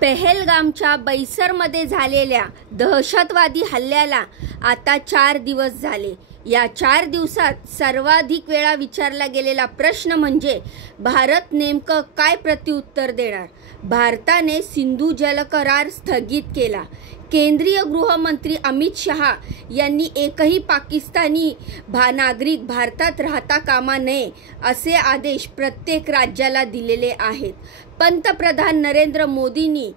पहलगामच्या बैसरमध्ये झालेल्या दहशतवादी हल्ल्याला आता 4 दिवस झाले। या 4 दिवसात सर्वाधिक वेळा विचारला गेलेला प्रश्न म्हणजे भारत नेमकं काय प्रत्युत्तर देणार। भारताने सिंधू जल करार स्थगित केला। केंद्रीय गृहमंत्री अमित शहा यांनी एकही पाकिस्तानी नागरिक भारतात राहता कामा नये असे आदेश प्रत्येक राज्याला दिलेले आहेत। पंतप्रधान नरेंद्र मोदींनी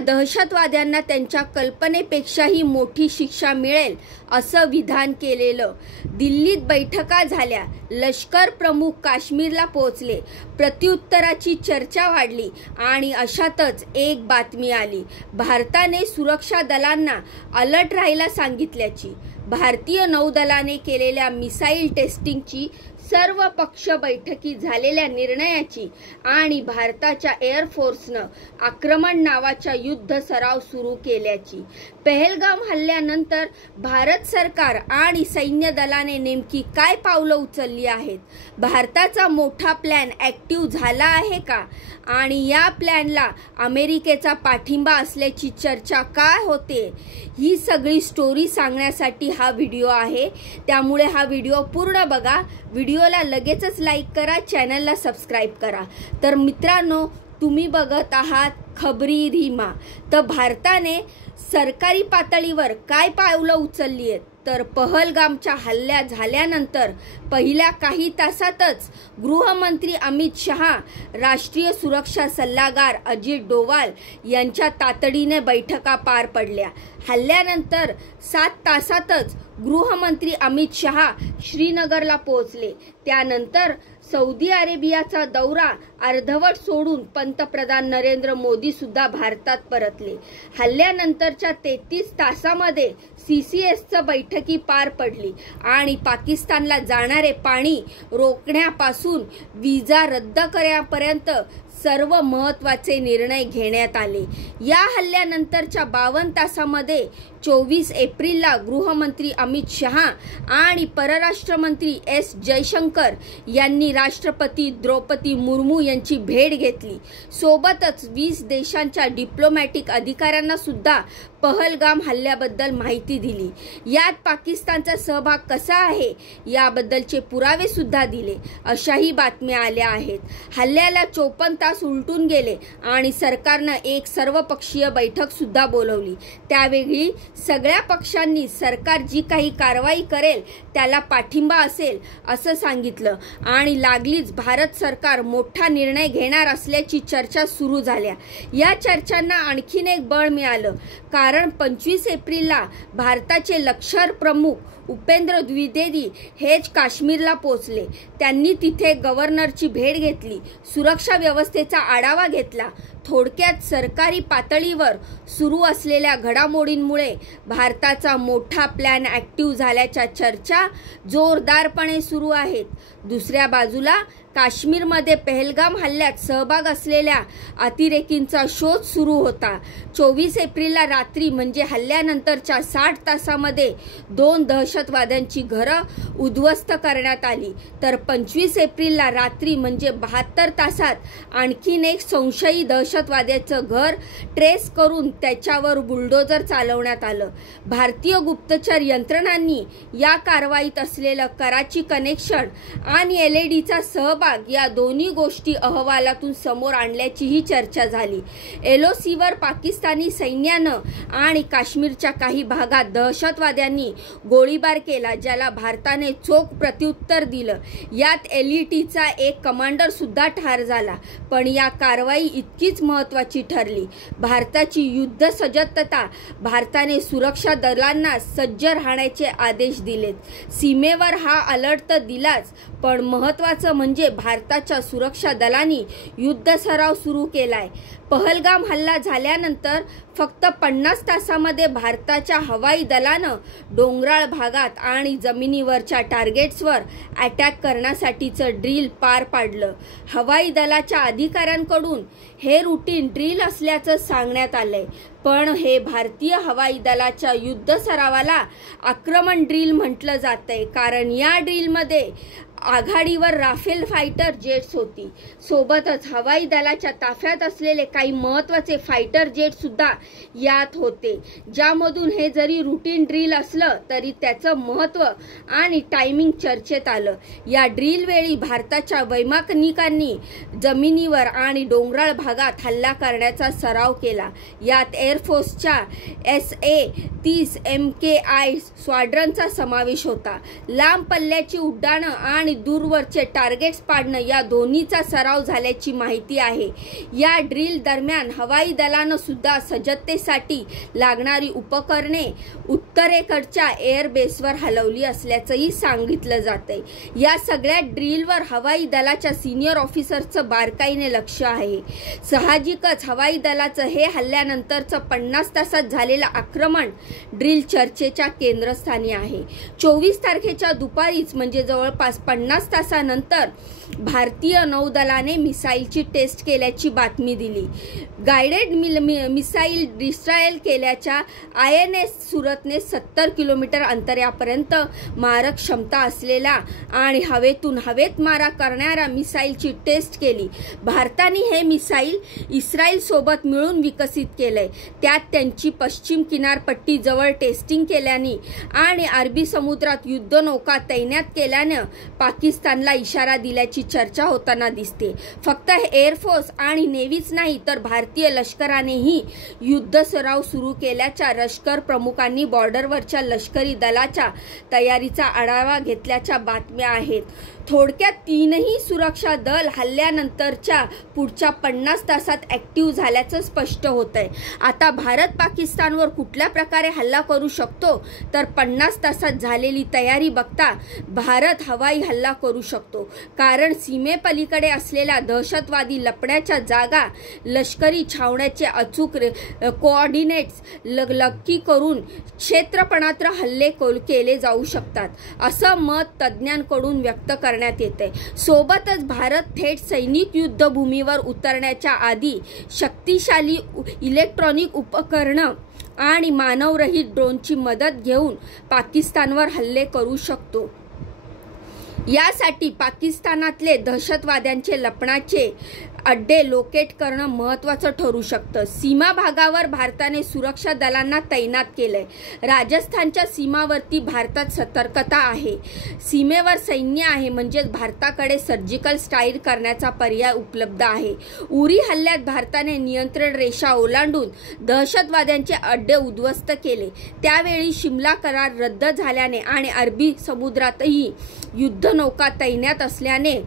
दहशतवाद्यांना त्यांच्या कल्पनेपेक्षाही मोठी शिक्षा मिळेल असं विधान केलेलं। दिल्लीत बैठका झाल्या, लष्कर प्रमुख काश्मीरला पोहोचले, प्रत्युत्तराची चर्चा वाढली आणि अशातच एक बातमी आली। भारताने सुरक्षा दलांना अलर्ट राहायला सांगितल्याची। भारतीय नौदलाने केलेल्या मिसाईल टेस्टिंगची, सर्व पक्ष बैठकी झालेल्या निर्णयाची आणि भारताच्या एअरफोर्सनं आक्रमण नावाच्या युद्ध सराव सुरू केल्याची। पहलगाम हल्ल्यानंतर भारत सरकार आणि सैन्य दलाने नेमकी काय पावलं उचलली आहेत? भारताचा मोठा प्लॅन ॲक्टिव्ह झाला आहे का? आणि या प्लॅनला अमेरिकेचा पाठिंबा असल्याची चर्चा काय होते? ही सगळी स्टोरी सांगण्यासाठी हा व्हिडिओ आहे, त्यामुळे हा व्हिडिओ पूर्ण बघा। व्हिडिओला लगेचच लाईक करा, चॅनलला सबस्क्राईब करा। तर मित्रांनो, तुम्ही बघत आहात खबरी रीमा। तर भारताने सरकारी पातळीवर काय पावलं उचलली आहेत? तर पहलगामच्या हल्ला झाल्यानंतर पहिल्या काही तासातच गृहमंत्री अमित शहा, राष्ट्रीय सुरक्षा सल्लागार अजित डोवाल यांच्या तातडीने बैठका पार पडल्या। हल्ल्यानंतर 7 तासातच गृहमंत्री अमित शहा श्रीनगरला पोहोचले। त्यानंतर सौदी अरेबियाचा दौरा अर्धवट सोडून पंतप्रधान नरेंद्र मोदी सुद्धा भारतात परतले। हल्ल्यानंतरच्या 33 तासामध्ये CCSचं बैठकी पार पडली आणि पाकिस्तानला जाणारे पाणी रोखण्यापासून विजा रद्द करण्यापर्यंत सर्व महत्त्वाचे निर्णय घेण्यात आले। या हल्ल्यानंतरच्या 52 तासामध्ये 24 एप्रिलला गृहमंत्री अमित शहा आणि परराष्ट्र मंत्री S जयशंकर यांनी राष्ट्रपती द्रौपदी मुर्मू यांची भेट घेतली। सोबतच 20 देशांच्या डिप्लोमॅटिक अधिकाऱ्यांना सुद्धा पहलगाम हल्ल्याबद्दल माहिती दिली। यात पाकिस्तानचा सहभाग कसा आहे याबद्दलचे पुरावे सुद्धा दिले, अशाही बातम्या आल्या आहेत। हल्ल्याला 54 तास उलटून गेले आणि सरकारनं एक सर्वपक्षीय बैठक सुद्धा बोलवली। त्यावेळी सगळ्या पक्षांनी सरकार जी काही कारवाई करेल त्याला पाठिंबा असेल असं सांगितलं आणि लागलीच भारत सरकार मोठा निर्णय घेणार असल्याची चर्चा सुरू झाल्या। या चर्चांना आणखीन एक बळ मिळालं, कारण 25 एप्रिलला भारताचे लष्कर प्रमुख उपेंद्र द्विवेदी हेच काश्मीरला पोहोचले। त्यांनी तिथे गव्हर्नरची भेट घेतली, सुरक्षा व्यवस्थेचा आढावा घेतला। थोडक्यात सरकारी पातळीवर सुरू असलेल्या घडामोडींमुळे भारताचा मोठा प्लॅन ॲक्टिव्ह झाल्याच्या चर्चा जोरदारपणे सुरू आहेत। दुसऱ्या बाजूला काश्मीरमध्ये पहलगाम हल्ल्यात सहभाग असलेल्या अतिरेकींचा शोध सुरू होता। 24 एप्रिलला रात्री म्हणजे हल्ल्यानंतरच्या 60 तासामध्ये 2 दहशतवाद्यांची घरं उद्ध्वस्त करण्यात आली, तर 25 एप्रिलला रात्री म्हणजे 72 तासात आणखीन एक संशयी दहशतवाद्याचं घर ट्रेस करून त्याच्यावर बुलडोजर चालवण्यात आलं। भारतीय गुप्तचर यंत्रणांनी या कारवाईत असलेलं कराची कनेक्शन आणि LADचा सहभाग या दोन्ही गोष्टी अहवालातून समोर आणल्याचीही चर्चा झाली। LOCवर पाकिस्तानी सैन्यानं आणि काश्मीरच्या काही भागात दहशतवाद्यांनी गोळीबार केला, ज्याला भारताने चोख प्रत्युत्तर दिलं। यात LETचा एक कमांडर सुद्धा ठार झाला। पण या कारवाई इतकीच महत्त्वाची ठरली, भारताची युद्ध सज्जता। भारताने सुरक्षा दलांना सज्ज राहण्याचे आदेश दिलेत। सीमेवर हा अलर्ट तर दिलाच, पण महत्त्वाचं म्हणजे भारताच्या सुरक्षा दलांनी युद्ध सराव सुरू केलाय। पहलगाम हल्ला झाल्यानंतर फक्त 50 तासामध्ये भारताच्या हवाई दलानं डोंगराळ भागात आणि जमिनीवरच्या टार्गेट्सवर अटॅक करण्यासाठीचं ड्रिल पार पाडलं। हवाई दलाच्या अधिकाऱ्यांकडून हे रूटीन ड्रिल असल्याचं सांगण्यात आलंय, पण हे भारतीय हवाई दलाच्या युद्ध सरावाला आक्रमण ड्रिल म्हटलं जातंय, कारण या ड्रिलमध्ये आघाडीवर राफेल फायटर जेट्स होती. सोबतच हवाई दलाच्या ताफ्यात असलेले काही महत्त्वाचे फायटर जेट सुद्धा यात होते, ज्यामधून हे जरी रुटीन ड्रिल असलं तरी त्याचं महत्त्व आणि टायमिंग चर्चेत आलं. या ड्रिल वेळी भारताच्या वैमानिकांनी जमिनीवर आणि डोंगराळ भागात हल्ला करण्याचा सराव केला. यात एअरफोर्सच्या SA-30 MKI स्क्वॉड्रनचा समावेश होता. लांब पल्ल्याची उड्डाणं आणि दूरवरचे टार्गेट्स पाडणं या दोन्हीचा सराव झाल्याची माहिती आहे. या ड्रिल दरम्यान हवाई दलानं सुद्धा सज्जतेसाठी लागणारी उपकरणे उत्तरेकडच्या एअरबेसवर हलवली असल्याचंही सांगितलं जातंय. या सगळ्या ड्रिलवर हवाई दलाच्या सिनियर ऑफिसरचं बारकाईने लक्ष आहे. साहजिकच हवाई दलाचं हे हल्ल्यानंतरचं 50 तासात झालेलं आक्रमण ड्रिल चर्चेच्या केंद्रस्थानी आहे. 24 तारखेच्या दुपारीच म्हणजे जवळपास 50 तासानंतर भारतीय नौदलाने मिसाईलची टेस्ट केल्याची बातमी दिली. गायडेड मिसाईल डिस्ट्रॉयल केल्याच्या INS सुरतने 70 किलोमीटर अंतरापर्यंत मारक क्षमता असलेला आणि हवेतून हवेत मारा करणाऱ्या मिसाईलची टेस्ट केली. भारताने हे मिसाईल इस्रायल सोबत मिळून विकसित केलंय. त्यात त्यांची पश्चिम किनारपट्टी जवळ टेस्टिंग केल्याने आणि अरबी समुद्रात युद्धनौका तैनात केल्यानं पाकिस्तानला इशारा दिल्याची चर्चा होताना दिसते. फक्त एअरफोर्स आणि नेव्हीच नाही तर भारतीय लष्करानेही युद्ध सराव सुरू केल्याच्या लष्कर प्रमुखांनी बॉर्डरवरच्या लष्करी दलाच्या तयारीचा आढावा घेतल्याच्या बातम्या आहेत. थोडक्यात तीनही सुरक्षा दल हल्ल्यानंतरच्या पुढच्या 50 तासात ऍक्टिव्ह झाल्याचं स्पष्ट होतंय. आता भारत पाकिस्तानवर कुठल्या प्रकारे हल्ला करू शकतो तर 50 तासात झालेली तयारी बघता भारत हवाई हल्ला करू शकतो. कारण सीमेपलीकडे असलेल्या दहशतवादी लपण्याच्या जागा, लष्करी छावण्याचे अचूक कोऑर्डिनेट्स नक्की करून क्षेत्रपणात्र हल्ले केले जाऊ शकतात, असं मत तज्ज्ञांकडून व्यक्त करण्यात येते. सोबतच भारत थेट सैनिक युद्धभूमीवर उतरण्याच्या आधी शक्तिशाली इलेक्ट्रॉनिक उपकरणं आणि मानवरहित ड्रोनची मदत घेऊन पाकिस्तानवर हल्ले करू शकतो. यासाठी पाकिस्तानातले दहशतवाद्यांचे लपण्याचे अड्डे लोकेट करणं महत्त्वाचं ठरू शकतं. सीमा भागावर भारताने सुरक्षा दलांना तैनात केलंय. राजस्थानच्या सीमावर्ती भारतात सतर्कता आहे. सीमेवर सैन्य आहे म्हणजेच भारताकडे सर्जिकल स्ट्राईक करण्याचा पर्याय उपलब्ध आहे. उरी हल्ल्यात भारताने नियंत्रण रेषा ओलांडून दहशतवाद्यांचे अड्डे उद्ध्वस्त केले. त्यावेळी शिमला करार रद्द झाल्याने आणि अरबी समुद्रातही युद्धनौका तैनात असल्याने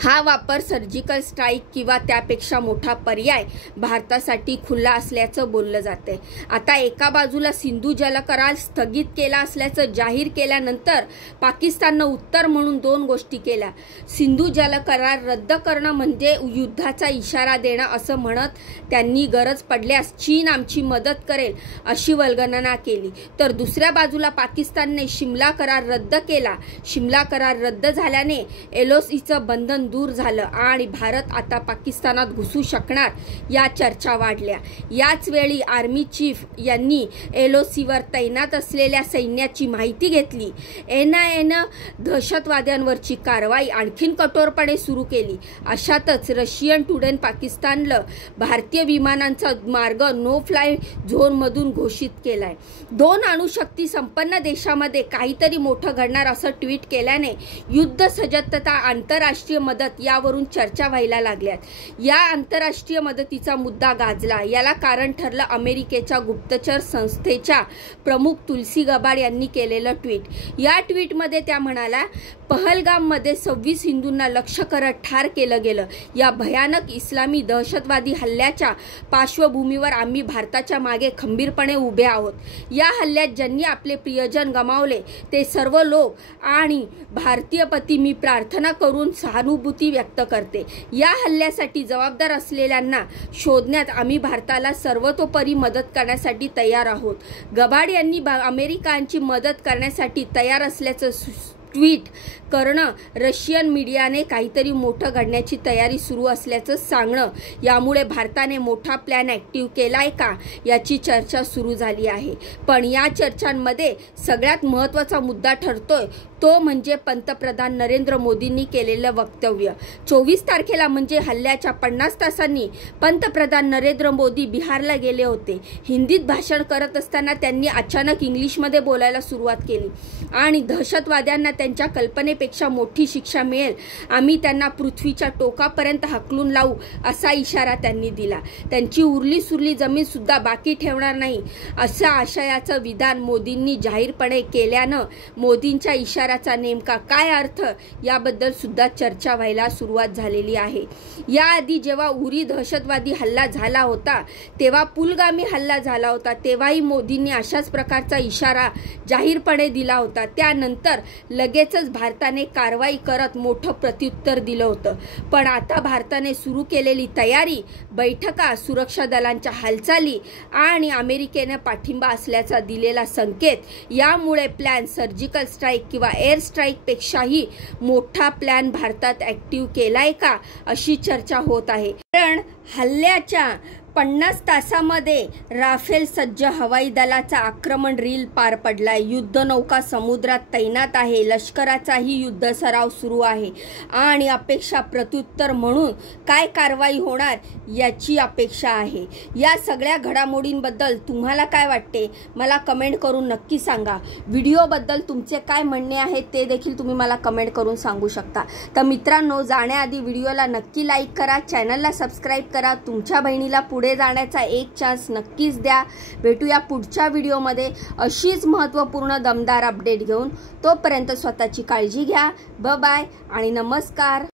हा वापर सर्जिकल स्ट्राईक किंवा त्यापेक्षा मोठा पर्याय भारतासाठी खुला असल्याचं बोललं जाते. आता एका बाजूला सिंधू जलकरार स्थगित केला असल्याचं जाहीर केल्यानंतर पाकिस्ताननं उत्तर म्हणून दोन गोष्टी केल्या. सिंधू जलकरार रद्द करणं म्हणजे युद्धाचा इशारा देणं असं म्हणत त्यांनी गरज पडल्यास चीन आमची मदत करेल अशी वल्गणना केली. तर दुसऱ्या बाजूला पाकिस्तानने शिमला करार रद्द केला. शिमला करार रद्द झाल्याने LOCचं बंधन दूर झालं आणि भारत आता पाकिस्तानात घुसू शकणार या चर्चा वाढल्या. याच वेळी आर्मी चीफ यांनी LOCवर तैनात असलेल्या सैन्याची माहिती घेतली. NIAनं दहशतवाद्यांवरची कारवाई आणखीन कठोरपणे सुरू केली. अशातच रशियन टुडेने पाकिस्तानला भारतीय विमानांचा मार्ग नो फ्लाय झोनमधून घोषित केलाय. 2 अणुशक्ती संपन्न देशामध्ये काहीतरी मोठं घडणार असं ट्विट केल्याने युद्ध सज्जता, आंतरराष्ट्रीय मदत यावरून चर्चा व्हायला लागल्यात. या आंतरराष्ट्रीय मदतीचा मुद्दा गाजला. याला कारण ठरलं अमेरिकेच्या गुप्तचर संस्थेच्या प्रमुख तुलसी गबाड यांनी केलेलं ट्विट. या ट्विटमध्ये त्या म्हणाल्या, पहलगाममध्ये 26 हिंदूंना लक्ष्य करत ठार केलं गेलं. या भयानक इस्लामी दहशतवादी हल्ल्याच्या पार्श्वभूमीवर आम्ही भारताच्या मागे खंबीरपणे उभे आहोत. या हल्ल्यात ज्यांनी आपले प्रियजन गमावले ते सर्व लोक आणि भारतीय पती मी प्रार्थना करून सहानुभूती व्यक्त करते. या हल्ल्यासाठी जबाबदार असलेल्यांना शोधण्यात आम्ही भारताला सर्वतोपरी मदत करण्यासाठी तयार आहोत. गबाड यांनी अमेरिकांची मदत करण्यासाठी तयार असल्याचं ट्विट करणं, रशियन मीडियाने काहीतरी मोठं घडण्याची तयारी सुरू असल्याचं सांगणं, यामुळे भारताने मोठा प्लॅन ॲक्टिव्ह केलाय का याची चर्चा सुरू झाली आहे. पण या चर्चांमध्ये सगळ्यात महत्त्वाचा मुद्दा ठरतोय तो म्हणजे पंतप्रधान नरेंद्र मोदींनी केलेलं वक्तव्य. 24 तारखेला म्हणजे हल्ल्याच्या 50 तासांनी पंतप्रधान नरेंद्र मोदी बिहारला गेले होते. हिंदीत भाषण करत असताना त्यांनी अचानक इंग्लिशमध्ये बोलायला सुरुवात केली आणि दहशतवाद्यांना त्यांच्या कल्पनेपेक्षा मोठी शिक्षा मिळेल, आम्ही त्यांना पृथ्वीच्या टोकापर्यंत हाकलून लावू असा इशारा त्यांनी दिला. त्यांची उरली सुरली जमीन सुद्धा बाकी ठेवणार नाही अशा आशयाचं विधान मोदींनी जाहीरपणे केल्यानं मोदींच्या इशाऱ्याचा नेमका काय अर्थ याबद्दल सुद्धा चर्चा व्हायला सुरुवात झालेली आहे. याआधी जेव्हा उरी दहशतवादी हल्ला झाला होता, तेव्हा पुलगामी हल्ला झाला होता, तेव्हाही मोदींनी अशाच प्रकारचा इशारा जाहीरपणे दिला होता. त्यानंतर लगेचच भारताने कारवाई करत मोठं प्रत्युत्तर दिलं होतं. पण आता भारताने सुरू केलेली तयारी, बैठका, सुरक्षा दलांच्या हालचाली आणि अमेरिकेने पाठिंबा असल्याचा दिलेला संकेत, यामुळे प्लॅन सर्जिकल स्ट्राईक किंवा एअर स्ट्राईक पेक्षाही मोठा प्लॅन भारतात ॲक्टिव्ह केलाय का अशी चर्चा होत आहे. कारण हल्ल्याच्या 50 तासामध्ये राफेल सज्ज हवाई दलाचा आक्रमण रील पार पडलाय. युद्धनौका समुद्रात तैनात आहे. लष्कराचाही युद्ध सराव सुरू आहे आणि अपेक्षा प्रत्युत्तर म्हणून काय कारवाई होणार याची अपेक्षा आहे. या सगळ्या घडामोडींबद्दल तुम्हाला काय वाटते मला कमेंट करून नक्की सांगा. व्हिडिओबद्दल तुमचे काय म्हणणे आहे ते देखील तुम्ही मला कमेंट करून सांगू शकता. तर मित्रांनो, जाण्याआधी व्हिडिओला नक्की लाईक करा, चॅनलला सबस्क्राईब करा. तुमच्या बहिणीला पुढे जाण्याचा एक चान्स नक्कीच द्या. भेटूया पुढच्या व्हिडिओमध्ये अशीच महत्त्वपूर्ण दमदार अपडेट घेऊन. तोपर्यंत स्वतःची काळजी घ्या. बाय आणि नमस्कार.